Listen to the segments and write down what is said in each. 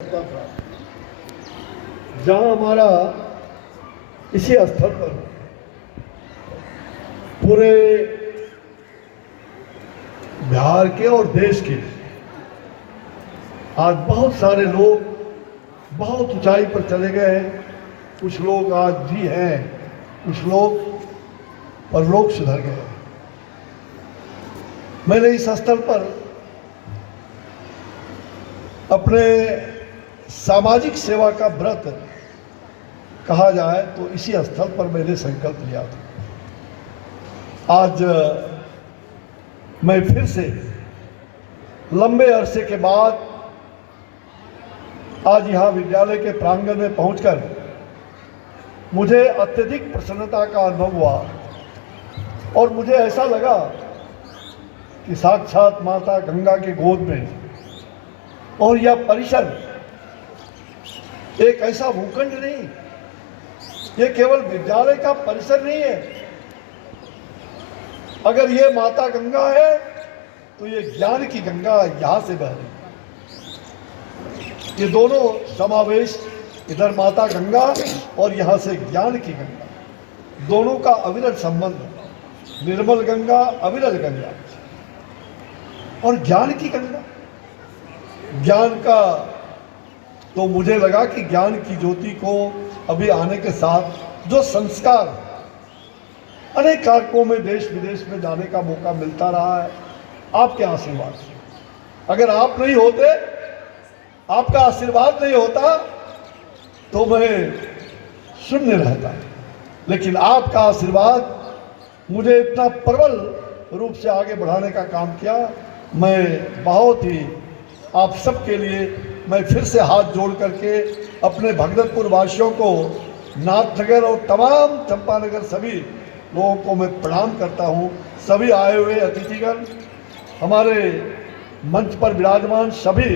था जहां हमारा इसी स्थल पर पूरे बिहार के और देश के आज बहुत सारे लोग बहुत ऊंचाई पर चले गए हैं। कुछ लोग आज भी हैं, कुछ लोग परलोक सुधर गए। मैंने इस स्थल पर अपने सामाजिक सेवा का व्रत कहा जाए तो इसी स्थल पर मैंने संकल्प लिया था। आज मैं फिर से लंबे अरसे के बाद आज यहाँ विद्यालय के प्रांगण में पहुंचकर मुझे अत्यधिक प्रसन्नता का अनुभव हुआ और मुझे ऐसा लगा कि साक्षात माता गंगा के गोद में और यह परिसर एक ऐसा भूखंड नहीं, ये केवल विद्यालय का परिसर नहीं है। अगर ये माता गंगा है तो ये ज्ञान की गंगा यहां से बह रही है। ये दोनों समावेश, इधर माता गंगा और यहां से ज्ञान की गंगा, दोनों का अविरल संबंध, निर्मल गंगा, अविरल गंगा और ज्ञान की गंगा। ज्ञान का तो मुझे लगा कि ज्ञान की ज्योति को अभी आने के साथ जो संस्कार अनेक कारकों में देश विदेश में जाने का मौका मिलता रहा है, आपके आशीर्वाद से। अगर आप नहीं होते, आपका आशीर्वाद नहीं होता तो मैं शून्य रहता, लेकिन आपका आशीर्वाद मुझे इतना प्रबल रूप से आगे बढ़ाने का काम किया। मैं बहुत ही आप सबके लिए मैं फिर से हाथ जोड़ करके अपने भगदड़पुर वासियों को, नाथनगर और तमाम चंपानगर सभी लोगों को मैं प्रणाम करता हूँ। सभी आए हुए अतिथिगण, हमारे मंच पर विराजमान सभी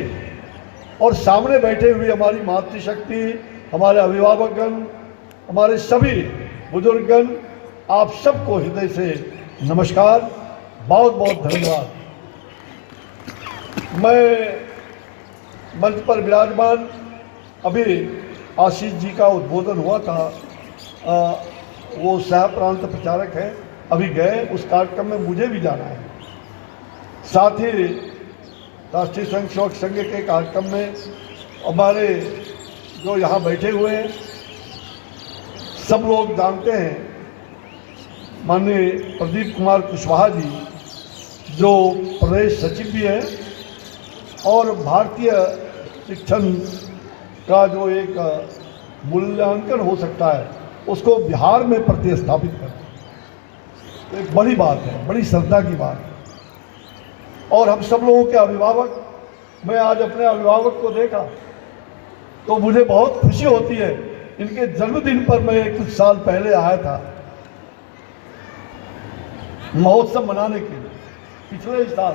और सामने बैठे हुए हमारी मातृशक्ति, हमारे अभिभावकगण, हमारे सभी बुजुर्गगण, आप सबको हृदय से नमस्कार, बहुत बहुत धन्यवाद। मैं मंच पर विराजमान, अभी आशीष जी का उद्बोधन हुआ था, वो सह प्रांत प्रचारक हैं, अभी गए, उस कार्यक्रम में मुझे भी जाना है। साथ ही राष्ट्रीय स्वयं सेवक संघ के कार्यक्रम में हमारे जो यहाँ बैठे हुए हैं सब लोग जानते हैं, माननीय प्रदीप कुमार कुशवाहा जी जो प्रदेश सचिव भी हैं और भारतीय शिक्षण का जो एक मूल्यांकन हो सकता है उसको बिहार में प्रतिस्थापित करना एक बड़ी बात है, बड़ी श्रद्धा की बात है। और हम सब लोगों के अभिभावक, मैं आज अपने अभिभावक को देखा तो मुझे बहुत खुशी होती है। इनके जन्मदिन पर मैं कुछ साल पहले आया था महोत्सव मनाने के लिए, पिछले साल,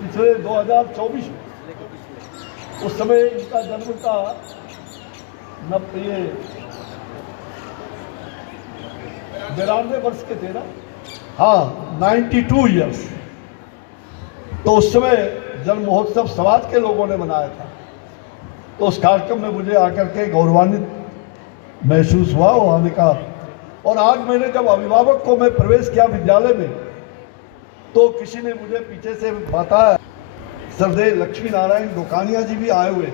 पिछले 2024 में। उस समय इनका जन्म का 92 वर्ष के थे ना, हाँ 92 ईयर्स। तो उस समय जन्म महोत्सव समाज के लोगों ने मनाया था, तो उस कार्यक्रम में मुझे आकर के गौरवान्वित महसूस हुआ वो आने का। और आज मैंने जब अभिभावक को मैं प्रवेश किया विद्यालय में तो किसी ने मुझे पीछे से बताया, सरदेव लक्ष्मी नारायण दुकानिया जी भी आए हुए।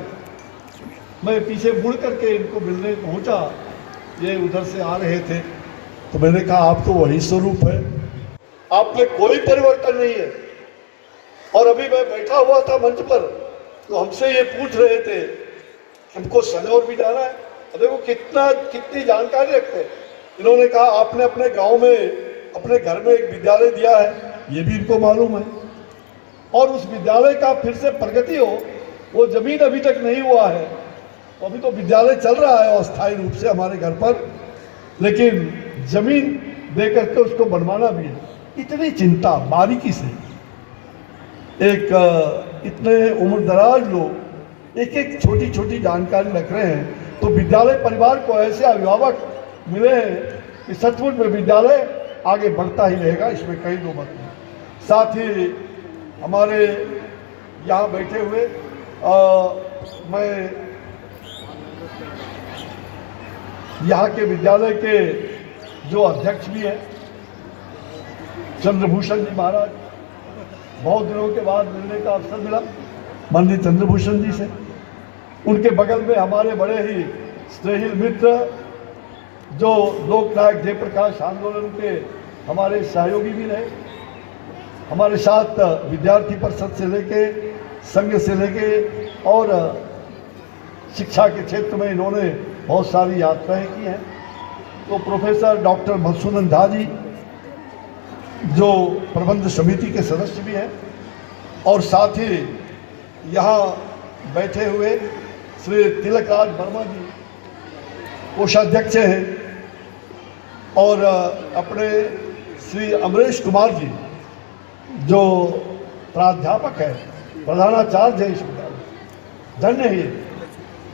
मैं पीछे मुड़ करके इनको मिलने पहुंचा, ये उधर से आ रहे थे, तो मैंने कहा आप तो वही स्वरूप है, आप में कोई परिवर्तन नहीं है। और अभी मैं बैठा हुआ था मंच पर तो हमसे ये पूछ रहे थे हमको सनौर भी जाना है। देखो कितनी जानकारी रखते हैं। इन्होंने कहा आपने अपने गांव में अपने घर में एक विद्यालय दिया है, ये भी इनको मालूम है। और उस विद्यालय का फिर से प्रगति हो, वो जमीन अभी तक नहीं हुआ है, तो अभी तो विद्यालय चल रहा है अस्थायी रूप से हमारे घर पर, लेकिन जमीन दे करके उसको बनवाना भी है। इतनी चिंता बारीकी से एक इतने उम्रदराज लोग एक एक छोटी छोटी जानकारी रख रहे हैं, तो विद्यालय परिवार को ऐसे अभिभावक मिले हैं कि सचमुच में विद्यालय आगे बढ़ता ही रहेगा, इसमें कहीं दो मत नहीं। साथ ही हमारे यहाँ बैठे हुए मैं यहाँ के विद्यालय के जो अध्यक्ष भी हैं चंद्रभूषण जी महाराज, बहुत दिनों के बाद मिलने का अवसर मिला माननीय चंद्रभूषण जी से। उनके बगल में हमारे बड़े ही स्नेहिल मित्र जो लोकनायक जयप्रकाश आंदोलन के हमारे सहयोगी भी रहे, हमारे साथ विद्यार्थी परिषद से लेके संघ से लेके और शिक्षा के क्षेत्र में इन्होंने बहुत सारी यात्राएं की हैं। तो प्रोफेसर डॉक्टर मधुसूदन झा जी जो प्रबंध समिति के सदस्य भी हैं, और साथ ही यहाँ बैठे हुए श्री तिलकराज वर्मा जी कोषाध्यक्ष हैं, और अपने श्री अमरेश कुमार जी जो प्राध्यापक है, प्रधानाचार्य है इस विद्यालय। धन्य है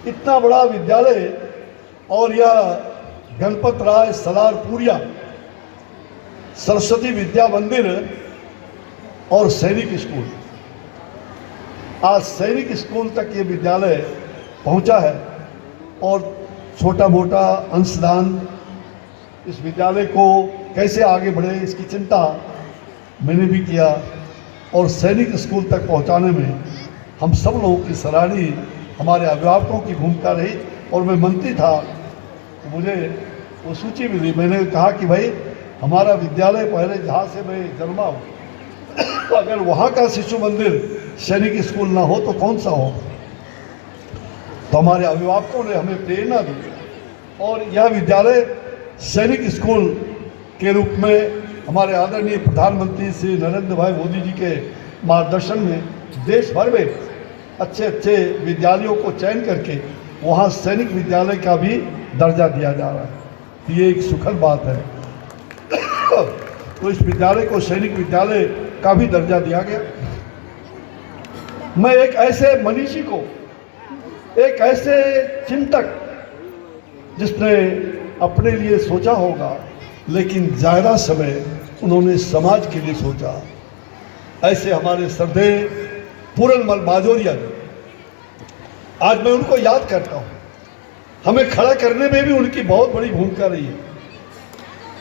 इतना बड़ा विद्यालय, और यह गणपत राय सलारपुरिया सरस्वती विद्या मंदिर और सैनिक स्कूल, आज सैनिक स्कूल तक ये विद्यालय पहुंचा है। और छोटा मोटा अंशदान इस विद्यालय को कैसे आगे बढ़े इसकी चिंता मैंने भी किया, और सैनिक स्कूल तक पहुंचाने में हम सब लोगों की सराहनीय हमारे अभिभावकों की भूमिका रही। और मैं मंत्री था तो मुझे वो सूची मिली, मैंने कहा कि भाई हमारा विद्यालय पहले जहाँ से मैं जन्मा हूँ अगर वहाँ का शिशु मंदिर सैनिक स्कूल ना हो तो कौन सा हो। तो हमारे अभिभावकों ने हमें प्रेरणा दी, और यह विद्यालय सैनिक स्कूल के रूप में हमारे आदरणीय प्रधानमंत्री श्री नरेंद्र भाई मोदी जी के मार्गदर्शन में देश भर में अच्छे अच्छे विद्यालयों को चयन करके वहाँ सैनिक विद्यालय का भी दर्जा दिया जा रहा है। ये एक सुखद बात है। तो इस विद्यालय को सैनिक विद्यालय का भी दर्जा दिया गया। मैं एक ऐसे मनीषी को, एक ऐसे चिंतक जिसने अपने लिए सोचा होगा लेकिन ज़्यादा समय उन्होंने समाज के लिए सोचा, ऐसे हमारे श्रद्धेय पूरनमल बाजोरिया जी, आज मैं उनको याद करता हूँ। हमें खड़ा करने में भी उनकी बहुत बड़ी भूमिका रही है।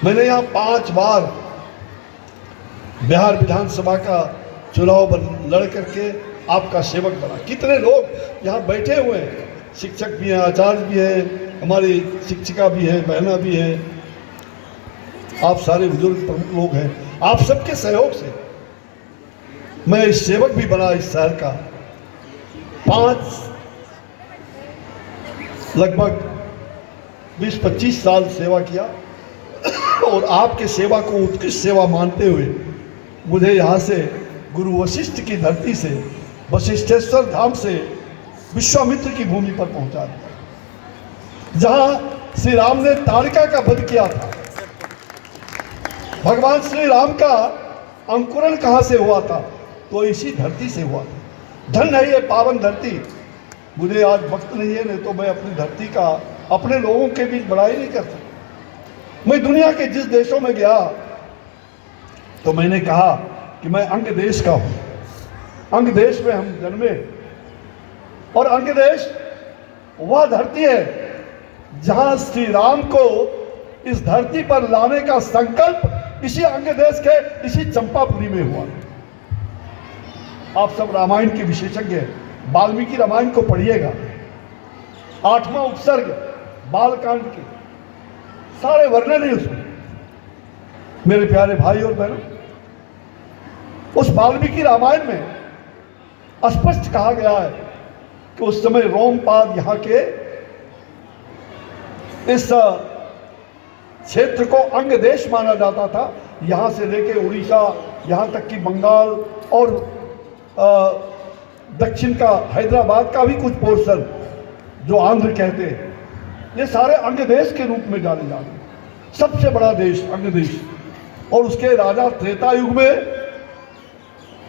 मैंने यहाँ 5 बार बिहार विधानसभा का चुनाव लड़ करके आपका सेवक बना। कितने लोग यहाँ बैठे हुए हैं, शिक्षक भी हैं, आचार्य भी हैं, हमारी शिक्षिका भी है, बहना भी है, आप सारे बुजुर्ग प्रमुख लोग हैं। आप सबके सहयोग से मैं सेवक भी बना इस शहर का। 5 लगभग 20-25 साल सेवा किया, और आपके सेवा को उत्कृष्ट सेवा मानते हुए मुझे यहाँ से गुरु वशिष्ठ की धरती से, वशिष्ठेश्वर धाम से विश्वामित्र की भूमि पर पहुँचा दिया, जहाँ श्री राम ने ताड़का का वध किया था। भगवान श्री राम का अंकुरण कहाँ से हुआ था? तो इसी धरती से हुआ था। धन्य है ये पावन धरती। मुझे आज वक्त नहीं है, नहीं तो मैं अपनी धरती का, अपने लोगों के बीच बड़ाई नहीं कर सकता। मैं दुनिया के जिस देशों में गया तो मैंने कहा कि मैं अंग देश का हूँ। अंग देश में हम जन्मे, और अंग देश वह धरती है जहाँ श्री राम को इस धरती पर लाने का संकल्प इसी अंग देश के, इसी चंपापुरी में हुआ। आप सब रामायण के विशेषज्ञ हैं, वाल्मीकि रामायण को पढ़िएगा। 8वां उपसर्ग बालकांड के सारे वर्णन है उसमें। मेरे प्यारे भाई और बहनों, उस वाल्मीकि रामायण में स्पष्ट कहा गया है कि उस समय रोमपाद यहाँ के इस क्षेत्र को अंग देश माना जाता था। यहाँ से लेके उड़ीसा, यहाँ तक कि बंगाल और दक्षिण का हैदराबाद का भी कुछ पोर्शन जो आंध्र कहते हैं, ये सारे अंग देश के रूप में जाने जाते हैं। सबसे बड़ा देश अंग देश। और उसके राजा त्रेता युग में,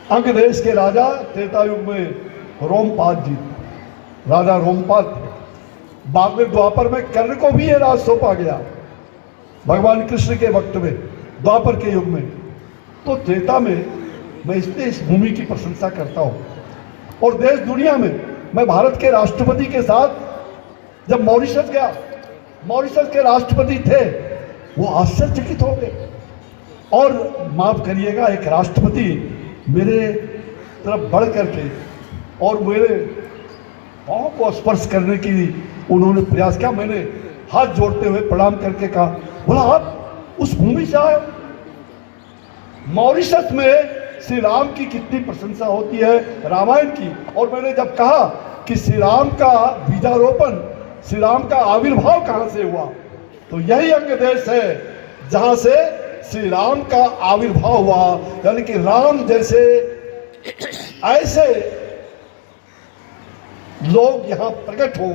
अंग देश के राजा त्रेता युग में रोमपाद जी, राजा रोमपाद थे। बाद में द्वापर में कर्ण को भी ये राज सौंपा गया, भगवान कृष्ण के वक्त में, द्वापर के युग में। तो त्रेता में मैं इसलिए इस भूमि की प्रशंसा करता हूँ, और देश दुनिया में मैं भारत के राष्ट्रपति के साथ जब मॉरिशस गया, मॉरिशस के राष्ट्रपति थे, वो आश्चर्यचकित हो गए। और माफ करिएगा, एक राष्ट्रपति मेरे तरफ बढ़ करके और मेरे पाँव को स्पर्श करने की उन्होंने प्रयास किया। मैंने हाथ जोड़ते हुए प्रणाम करके कहा, बोला आप उस भूमि से आए? मॉरिशस में श्री राम की कितनी प्रशंसा होती है, रामायण की। और मैंने जब कहा कि श्री राम का बीजारोपण, श्री राम का आविर्भाव कहाँ से हुआ, तो यही अंग देश है जहां से श्री राम का आविर्भाव हुआ। यानी कि राम जैसे ऐसे लोग यहां प्रकट हो,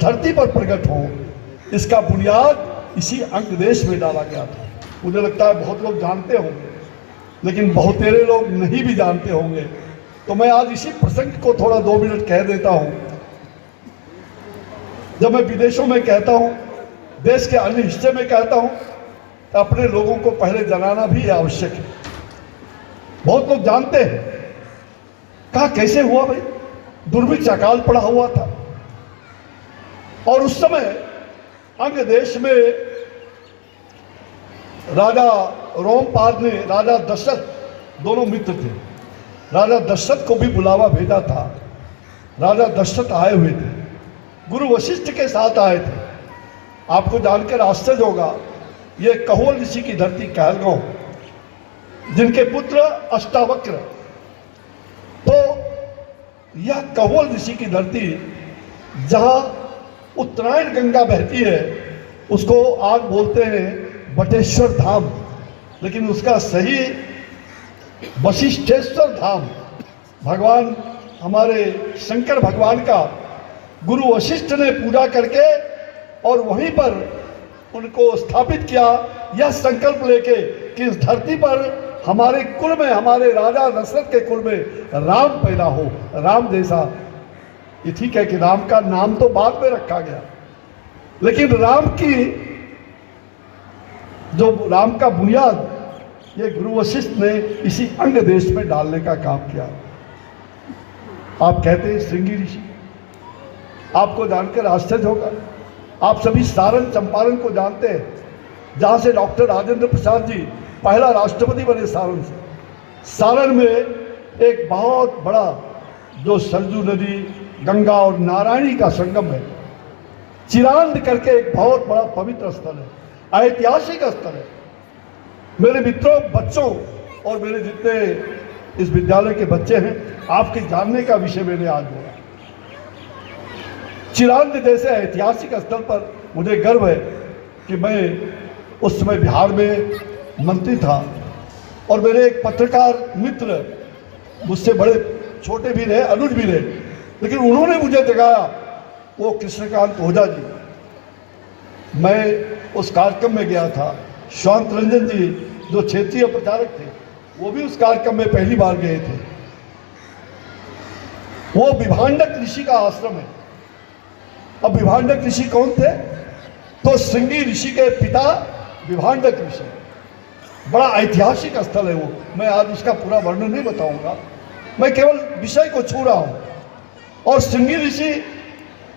धरती पर प्रकट हो, इसका बुनियाद इसी अंग देश में डाला गया था। मुझे लगता है बहुत लोग जानते होंगे, लेकिन बहुतेरे लोग नहीं भी जानते होंगे। तो मैं आज इसी प्रसंग को थोड़ा 2 मिनट कह देता हूं। जब मैं विदेशों में कहता हूं, देश के अन्य हिस्से में कहता हूं, तो अपने लोगों को पहले जनाना भी आवश्यक है। बहुत लोग जानते हैं, कहा कैसे हुआ भाई, दुर्भिक्ष अकाल पड़ा हुआ था। और उस समय अंग देश में राजा रोमपाद ने राजा दशरथ, दोनों मित्र थे, राजा दशरथ को भी बुलावा भेजा था। राजा दशरथ आए हुए थे, गुरु वशिष्ठ के साथ आए थे। आपको जानकर आश्चर्य होगा, ये कहोल ऋषि की धरती कहलगांव, जिनके पुत्र अष्टावक्र। तो यह कहोल ऋषि की धरती, जहां उत्तरायण गंगा बहती है, उसको आज बोलते हैं बटेश्वर धाम, लेकिन उसका सही वशिष्ठेश्वर धाम, भगवान हमारे शंकर भगवान का गुरु वशिष्ठ ने पूजा करके और वहीं पर उनको स्थापित किया, यह संकल्प लेके कि इस धरती पर हमारे कुल में, हमारे राजा दशरथ के कुल में राम पैदा हो, राम जैसा। ये ठीक है कि राम का नाम तो बाद में रखा गया, लेकिन राम की जो राम का बुनियाद ये गुरु वशिष्ठ ने इसी अंग देश में डालने का काम किया। आप कहते हैं श्रृंगी ऋषि, आपको जानकर आश्चर्य होगा, आप सभी सारण चंपारण को जानते हैं, जहां से डॉक्टर राजेंद्र प्रसाद जी पहला राष्ट्रपति बने सारण से। सारण में एक बहुत बड़ा जो सरजू नदी, गंगा और नारायणी का संगम है, चिरांद करके एक बहुत बड़ा पवित्र स्थल है, ऐतिहासिक स्थल है। मेरे मित्रों, बच्चों और मेरे जितने इस विद्यालय के बच्चे हैं, आपके जानने का विषय मैंने आज बोला। चिरांद जैसे ऐतिहासिक स्थल पर मुझे गर्व है कि मैं उस समय बिहार में मंत्री था और मेरे एक पत्रकार मित्र, मुझसे बड़े छोटे भी रहे, अनुज भी रहे, लेकिन उन्होंने मुझे जगाया, वो कृष्णकांत ओझा जी। मैं उस कार्यक्रम में गया था। शांत रंजन जी जो क्षेत्रीय प्रचारक थे, वो भी उस कार्यक्रम में पहली बार गए थे। वो विभांडक ऋषि का आश्रम है। अब विभांडक ऋषि कौन थे? तो श्रृंगी ऋषि के पिता विभांडक ऋषि। बड़ा ऐतिहासिक स्थल है वो। मैं आज उसका पूरा वर्णन नहीं बताऊंगा, मैं केवल विषय को छू रहा हूं। और श्रृंगी ऋषि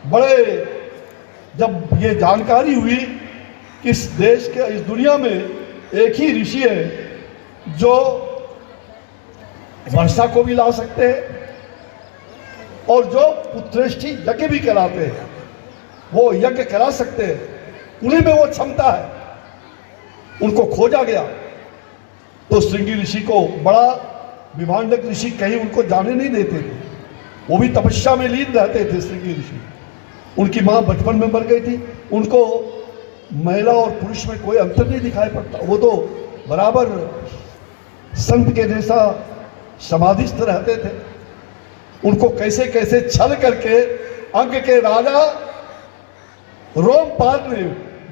बड़े, जब ये जानकारी हुई कि इस देश के, इस दुनिया में एक ही ऋषि है जो वर्षा को भी ला सकते हैं और जो पुत्रेष्ठी यज्ञ भी कराते हैं, वो यज्ञ करा सकते हैं, उन्हीं में वो क्षमता है। उनको खोजा गया तो श्रृंगी ऋषि को बड़ा, विभांडक ऋषि कहीं उनको जाने नहीं देते थे, वो भी तपस्या में लीन रहते थे श्रृंगी ऋषि। उनकी माँ बचपन में मर गई थी, उनको महिला और पुरुष में कोई अंतर नहीं दिखाई पड़ता, वो तो बराबर संत के जैसा समाधिस्थ रहते थे। उनको कैसे कैसे छल करके अंग के राजा रोमपाद ने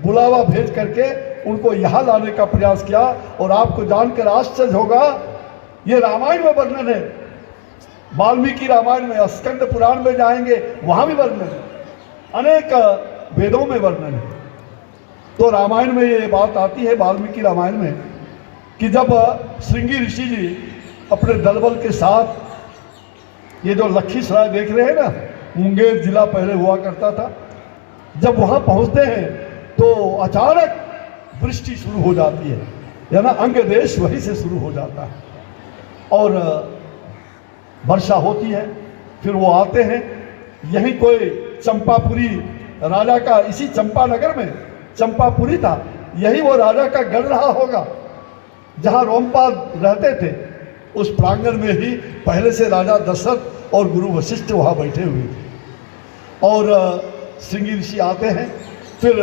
बुलावा भेज करके उनको यहां लाने का प्रयास किया। और आपको जानकर आश्चर्य होगा, ये रामायण में वर्णन है, वाल्मीकि रामायण में, स्कंद पुराण में जाएंगे वहां भी वर्णन है, अनेक वेदों में वर्णन है। तो रामायण में ये बात आती है, वाल्मीकि रामायण में, कि जब श्रृंगी ऋषि जी अपने दलबल के साथ, ये जो लखीसराय देख रहे हैं ना, मुंगेर जिला पहले हुआ करता था। जब वहाँ पहुँचते हैं तो अचानक वृष्टि शुरू हो जाती है, यानी अंग देश वहीं से शुरू हो जाता है और वर्षा होती है। फिर वो आते हैं, यहीं कोई चंपापुरी राजा का, इसी चंपानगर में चंपापुरी था, यही वो राजा का गढ़ रहा होगा जहाँ रोमपाल रहते थे। उस प्रांगण में ही पहले से राजा दशरथ और गुरु वशिष्ठ वहाँ बैठे हुए थे और श्रृंगी ऋषि आते हैं। फिर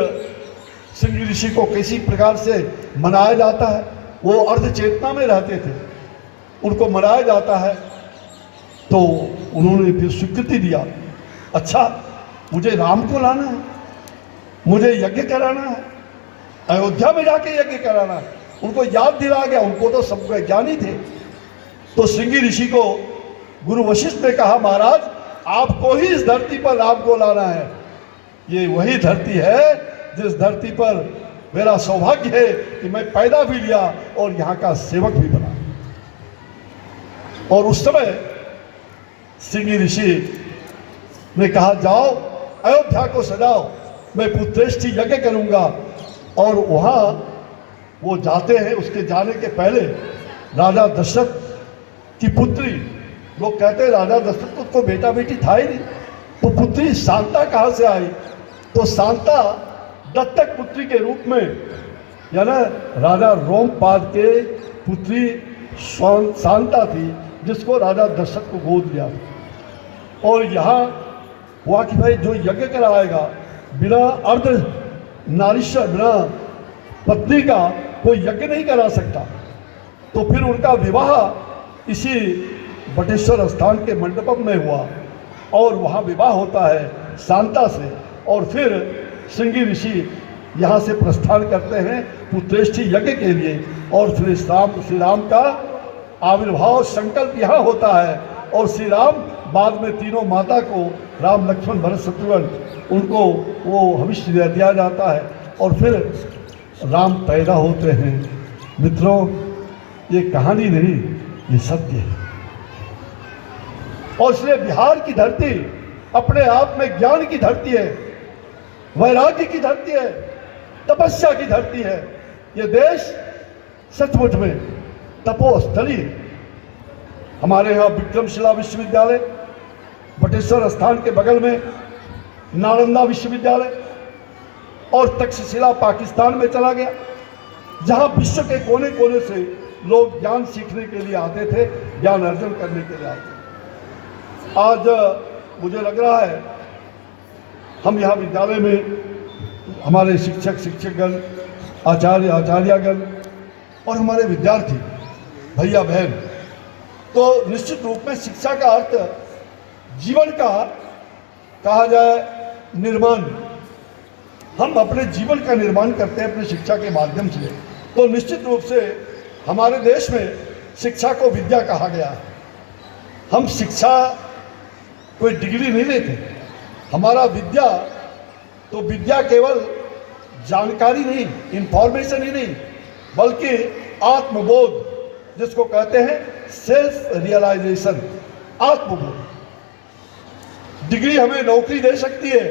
श्रृंगी ऋषि को किसी प्रकार से मनाया जाता है, वो अर्ध चेतना में रहते थे, उनको मनाया जाता है। तो उन्होंने फिर स्वीकृति दिया, अच्छा मुझे राम को लाना है, मुझे यज्ञ कराना है, अयोध्या में जाके यज्ञ कराना है। उनको याद दिला गया, उनको तो सब ज्ञानी थे। तो श्रृंगी ऋषि को गुरु वशिष्ठ ने कहा, महाराज आपको ही इस धरती पर राम को लाना है, ये वही धरती है जिस धरती पर मेरा सौभाग्य है कि मैं पैदा भी लिया और यहाँ का सेवक भी बना। और उस समय श्रृंगी ऋषि ने कहा, जाओ अयोध्या को सजाओ, मैं पुत्रेष्टि यज्ञ करूंगा। और वहाँ वो जाते हैं। उसके जाने के पहले राजा दशरथ की पुत्री, लोग कहते हैं राजा दशरथ को बेटा बेटी था ही नहीं, तो पुत्री शांता कहाँ से आई? तो शांता दत्तक पुत्री के रूप में, यानी राजा रोमपाद के पुत्री शांता थी, जिसको राजा दशरथ को गोद लिया। और यहाँ हुआ कि भाई जो यज्ञ कराएगा, बिना अर्ध नारीश्वर, बिना पत्नी का कोई यज्ञ नहीं करा सकता। तो फिर उनका विवाह इसी बटेश्वर स्थान के मंडपम में हुआ और वहाँ विवाह होता है शांता से। और फिर श्रृंगी ऋषि यहाँ से प्रस्थान करते हैं पुत्रेष्टि यज्ञ के लिए। और फिर श्री राम का आविर्भाव संकल्प यहाँ होता है और श्री राम बाद में तीनों माता को, राम लक्ष्मण भरत शत्रुघ्न, उनको वो हविष्य दिया जाता है और फिर राम पैदा होते हैं। मित्रों, ये कहानी नहीं, ये सत्य है। और इसलिए बिहार की धरती अपने आप में ज्ञान की धरती है, वैराग्य की धरती है, तपस्या की धरती है। ये देश सचमुच में तपोस्थली। हमारे यहाँ विक्रमशिला विश्वविद्यालय, बटेश्वर स्थान के बगल में नालंदा विश्वविद्यालय, और तक्षशिला पाकिस्तान में चला गया, जहाँ विश्व के कोने कोने से लोग ज्ञान सीखने के लिए आते थे, ज्ञान अर्जन करने के लिए आते थे। आज मुझे लग रहा है हम यहाँ विद्यालय में हमारे शिक्षक शिक्षकगण, आचार्य आचार्यगण और हमारे विद्यार्थी भैया बहन, तो निश्चित रूप में शिक्षा का अर्थ जीवन का कहा जाए निर्माण। हम अपने जीवन का निर्माण करते हैं अपनी शिक्षा के माध्यम से। तो निश्चित रूप से हमारे देश में शिक्षा को विद्या कहा गया है। हम शिक्षा कोई डिग्री नहीं लेते, हमारा विद्या तो विद्या केवल जानकारी नहीं, इंफॉर्मेशन ही नहीं, बल्कि आत्मबोध, जिसको कहते हैं सेल्फ रियलाइजेशन, आत्मबोध। डिग्री हमें नौकरी दे सकती है,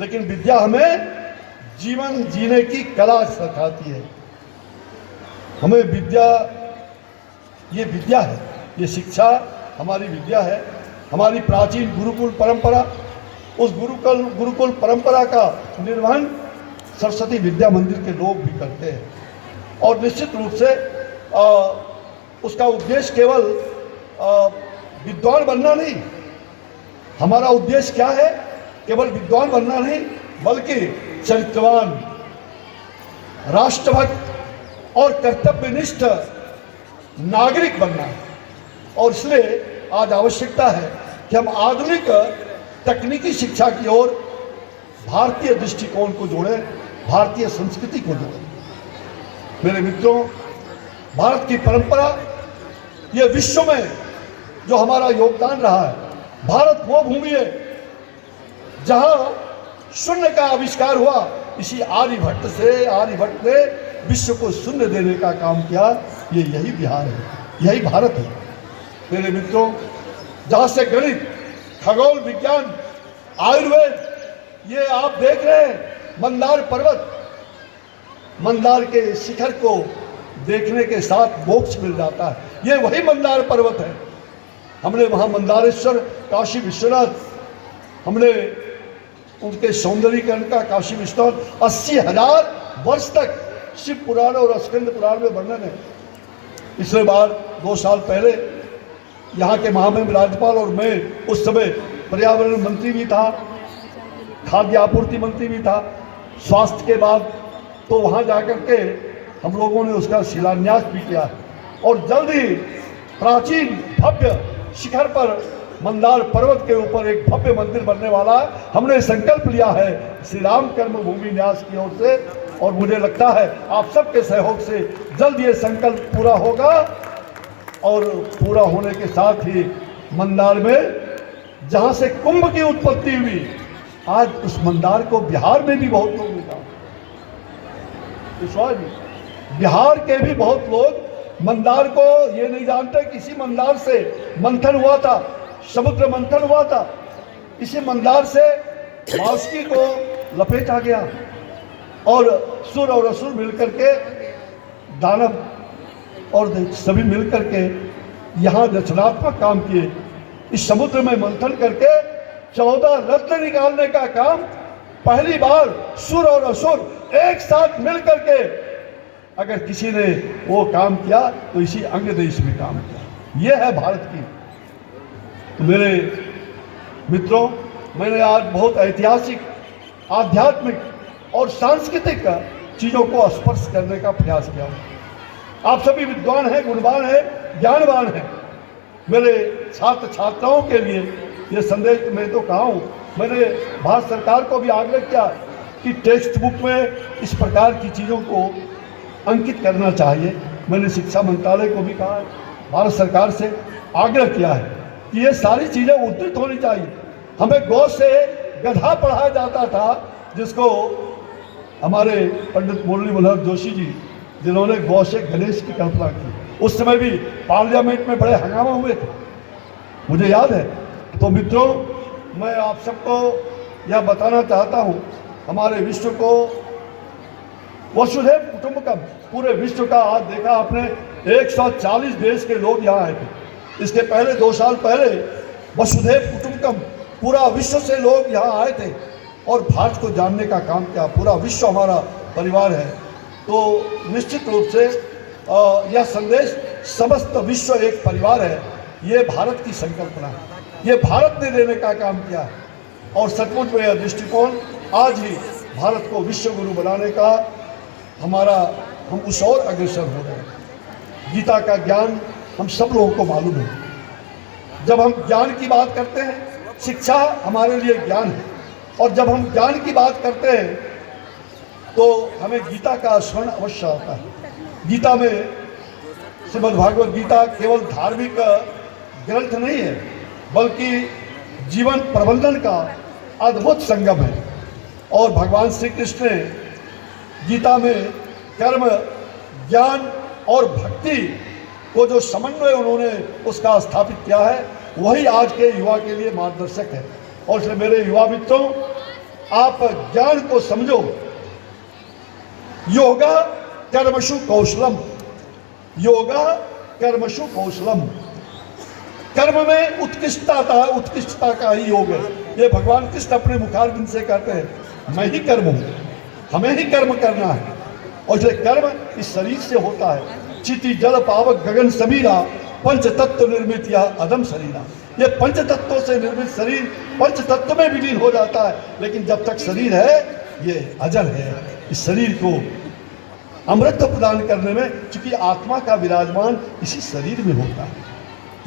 लेकिन विद्या हमें जीवन जीने की कला सिखाती है। हमें विद्या, ये विद्या है, ये शिक्षा हमारी विद्या है। हमारी प्राचीन गुरुकुल परंपरा, उस गुरुकुल परंपरा का निर्वहन सरस्वती विद्या मंदिर के लोग भी करते हैं। और निश्चित रूप से उसका उद्देश्य केवल विद्वान बनना नहीं। हमारा उद्देश्य क्या है? केवल विद्वान बनना नहीं, बल्कि चरित्रवान, राष्ट्रभक्त और कर्तव्यनिष्ठ नागरिक बनना है। और इसलिए आज आवश्यकता है कि हम आधुनिक तकनीकी शिक्षा की ओर भारतीय दृष्टिकोण को जोड़ें, भारतीय संस्कृति को जोड़ें। मेरे मित्रों, भारत की परंपरा, ये विश्व में जो हमारा योगदान रहा है, भारत वो भूमि है जहां शून्य का आविष्कार हुआ। इसी आर्यभट्ट से, आर्यभट्ट ने विश्व को शून्य देने का काम किया। ये यही बिहार है, यही भारत है। मेरे मित्रों, जहाँ से गणित, खगोल विज्ञान आयुर्वेद। ये आप देख रहे हैं मंदार पर्वत, मंदार के शिखर को देखने के साथ मोक्ष मिल जाता है। ये वही मंदार पर्वत है। हमने वहाँ मंदारेश्वर, काशी विश्वनाथ, हमने उनके सौंदर्यीकरण का काशी विश्वनाथ 80,000 वर्ष तक शिव पुराण और स्कंद पुराण में वर्णन है। पिछले बार 2 साल पहले यहाँ के महामहिम राज्यपाल और मैं उस समय पर्यावरण मंत्री भी था, खाद्य आपूर्ति मंत्री भी था, स्वास्थ्य के बाद, तो वहाँ जाकर के हम लोगों ने उसका शिलान्यास भी किया और जल्द ही प्राचीन भव्य शिखर पर मंदार पर्वत के ऊपर एक भव्य मंदिर बनने वाला है। हमने संकल्प लिया है श्री राम कर्मभूमि न्यास की ओर से और मुझे लगता है आप सबके सहयोग से जल्द ये संकल्प पूरा होगा और पूरा होने के साथ ही मंदार में जहाँ से कुंभ की उत्पत्ति हुई, आज उस मंदार को बिहार में भी बहुत लोग मिला, बिहार के भी बहुत लोग मंदार को ये नहीं जानते कि इसी मंदार से मंथन हुआ था, समुद्र मंथन हुआ था, इसी मंदार से वासुकी को लपेटा गया और सुर और असुर मिलकर के, दानव और सभी मिलकर के यहाँ रचनात्मक काम किए। इस समुद्र में मंथन करके 14 रत्न निकालने का काम पहली बार सुर और असुर एक साथ मिल करके अगर किसी ने वो काम किया तो इसी अंग देश में काम किया। ये है भारत की। तो मेरे मित्रों, मैंने आज बहुत ऐतिहासिक, आध्यात्मिक और सांस्कृतिक चीज़ों को स्पर्श करने का प्रयास किया। आप सभी विद्वान हैं, गुणवान हैं, ज्ञानवान हैं। मेरे छात्र छात्राओं के लिए ये संदेश मैं तो कहा हूँ, मैंने भारत सरकार को भी आग्रह किया कि टेक्स्ट बुक में इस प्रकार की चीज़ों को अंकित करना चाहिए। मैंने शिक्षा मंत्रालय को भी कहा, भारत सरकार से आग्रह किया है कि ये सारी चीज़ें उद्धृत होनी चाहिए। हमें गौ से गधा पढ़ाया जाता था, जिसको हमारे पंडित मुरली मनोहर जोशी जी, जिन्होंने गौ से गणेश की कल्पना की, उस समय भी पार्लियामेंट में बड़े हंगामा हुए थे, मुझे याद है। तो मित्रों, मैं आप सबको यह बताना चाहता हूँ, हमारे विश्व को वसुधैव कुटुंबकम, पूरे विश्व का आज देखा आपने 140 देश के लोग यहाँ आए थे। इसके पहले 2 साल पहले वसुधैव कुटुंबकम, पूरा विश्व से लोग यहाँ आए थे और भारत को जानने का काम किया। पूरा विश्व हमारा परिवार है। तो निश्चित रूप से यह संदेश समस्त विश्व एक परिवार है, ये भारत की संकल्पना है, ये भारत ने देने का काम किया है। और सचमुच में यह दृष्टिकोण आज ही भारत को विश्व गुरु बनाने का हम उस ओर अग्रसर हो रहे हैं। गीता का ज्ञान हम सब लोगों को मालूम है। जब हम ज्ञान की बात करते हैं, शिक्षा हमारे लिए ज्ञान है, और जब हम ज्ञान की बात करते हैं तो हमें गीता का स्मरण अवश्य आता है। गीता में, श्रीमद् भागवत गीता केवल धार्मिक ग्रंथ नहीं है, बल्कि जीवन प्रबंधन का अद्भुत संगम है। और भगवान श्री कृष्ण ने गीता में कर्म, ज्ञान और भक्ति को जो समन्वय उन्होंने उसका स्थापित किया है, वही आज के युवा के लिए मार्गदर्शक है। और इसलिए मेरे युवा मित्रों, आप ज्ञान को समझो। योगा कर्मशु कौशलम, योगा कर्मशु कौशलम, कर्म में उत्कृष्टता का ही योग है। ये भगवान कृष्ण अपने मुखारबिंद से कहते हैं, मैं ही कर्म हूँ, हमें ही कर्म करना है। और इसलिए कर्म इस शरीर से होता है। चिति जल पावक गगन समीरा, पंच तत्व निर्मित या अदम शरीरा। ये पंच तत्वों से निर्मित शरीर पंच तत्व में विलीन हो जाता है, लेकिन जब तक शरीर है ये अजर है। इस शरीर को अमृत प्रदान करने में, चूंकि आत्मा का विराजमान इसी शरीर में होता है।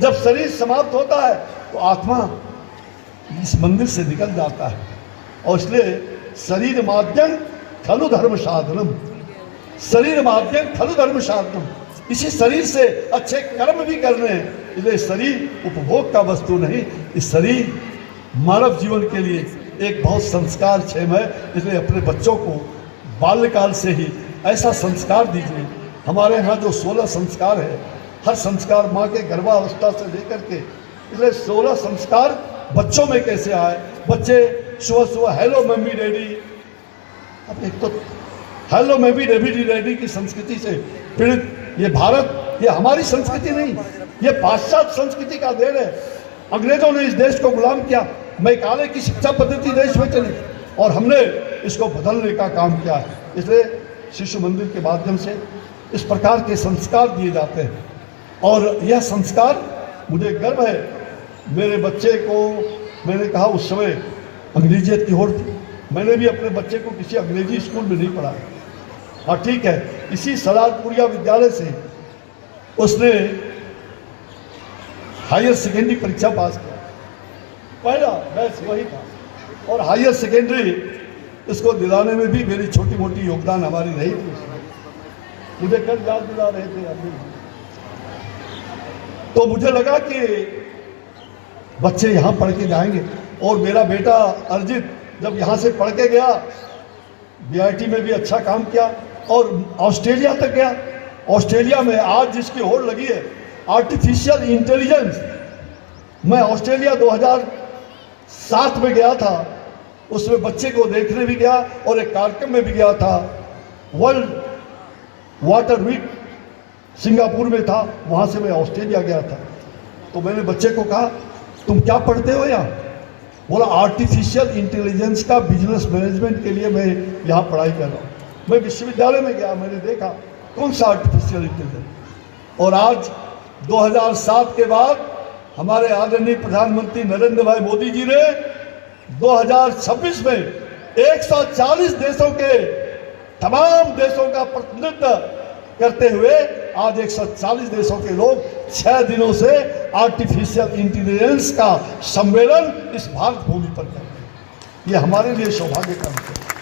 जब शरीर समाप्त होता है तो आत्मा इस मंदिर से निकल जाता है। और इसलिए शरीर माध्यम खलु धर्म साधनम, शरीर माध्यम खलु धर्म साधनम। इसी शरीर से अच्छे कर्म भी करने हैं। इसलिए शरीर उपभोग का वस्तु नहीं, इस शरीर मानव जीवन के लिए एक बहुत संस्कार क्षेम है। इसलिए अपने बच्चों को बाल्यकाल से ही ऐसा संस्कार दीजिए। हमारे यहाँ जो 16 संस्कार है, हर संस्कार माँ के गर्भावस्था से लेकर के, इसलिए 16 संस्कार बच्चों में कैसे आए, बच्चे सुबह सुबह हेलो मम्मी डैडी। अब एक तो हेलो मम्मी डैडी डैडी की संस्कृति से पीड़ित ये भारत, ये हमारी संस्कृति नहीं, ये पाश्चात्य संस्कृति का देन है। अंग्रेजों ने इस देश को गुलाम किया, मैकाले की शिक्षा पद्धति देश में चली और हमने इसको बदलने का काम किया है। इसलिए शिशु मंदिर के माध्यम से इस प्रकार के संस्कार दिए जाते हैं और यह संस्कार, मुझे गर्व है, मेरे बच्चे को मैंने कहा उस समय अंग्रेजियत की होड़ थी, मैंने भी अपने बच्चे को किसी अंग्रेजी स्कूल में नहीं पढ़ाया। हाँ ठीक है, इसी सलादपुरिया विद्यालय से उसने हायर सेकेंडरी परीक्षा पास किया, पहला बैच वही था। और हायर सेकेंडरी इसको दिलाने में भी मेरी छोटी मोटी योगदान हमारी रही थी उसमें। मुझे कल याद दिला रहे थे अभी, तो मुझे लगा कि बच्चे यहाँ पढ़ के जाएंगे। और मेरा बेटा अर्जित जब यहाँ से पढ़ के गया, बीआईटी में भी अच्छा काम किया और ऑस्ट्रेलिया तक गया। ऑस्ट्रेलिया में आज जिसकी होड़ लगी है आर्टिफिशियल इंटेलिजेंस, मैं ऑस्ट्रेलिया 2007 में गया था, उसमें बच्चे को देखने भी गया और एक कार्यक्रम में भी गया था। वर्ल्ड वाटर वीक सिंगापुर में था, वहाँ से मैं ऑस्ट्रेलिया गया था। तो मैंने बच्चे को कहा तुम क्या पढ़ते हो यहाँ? बोला आर्टिफिशियल इंटेलिजेंस का बिजनेस मैनेजमेंट के लिए मैं यहाँ पढ़ाई कर रहा हूँ। मैं विश्वविद्यालय में गया, मैंने देखा कौन सा आर्टिफिशियल इंटेलिजेंस। और आज 2007 के बाद हमारे आदरणीय प्रधानमंत्री नरेंद्र भाई मोदी जी ने 2026 में 140 देशों के तमाम देशों का प्रतिनिधित्व करते हुए आज 140 देशों के लोग 6 दिनों से आर्टिफिशियल इंटेलिजेंस का सम्मेलन इस भारत भूमि पर कर रहे हैं। ये हमारे लिए सौभाग्य का विषय है।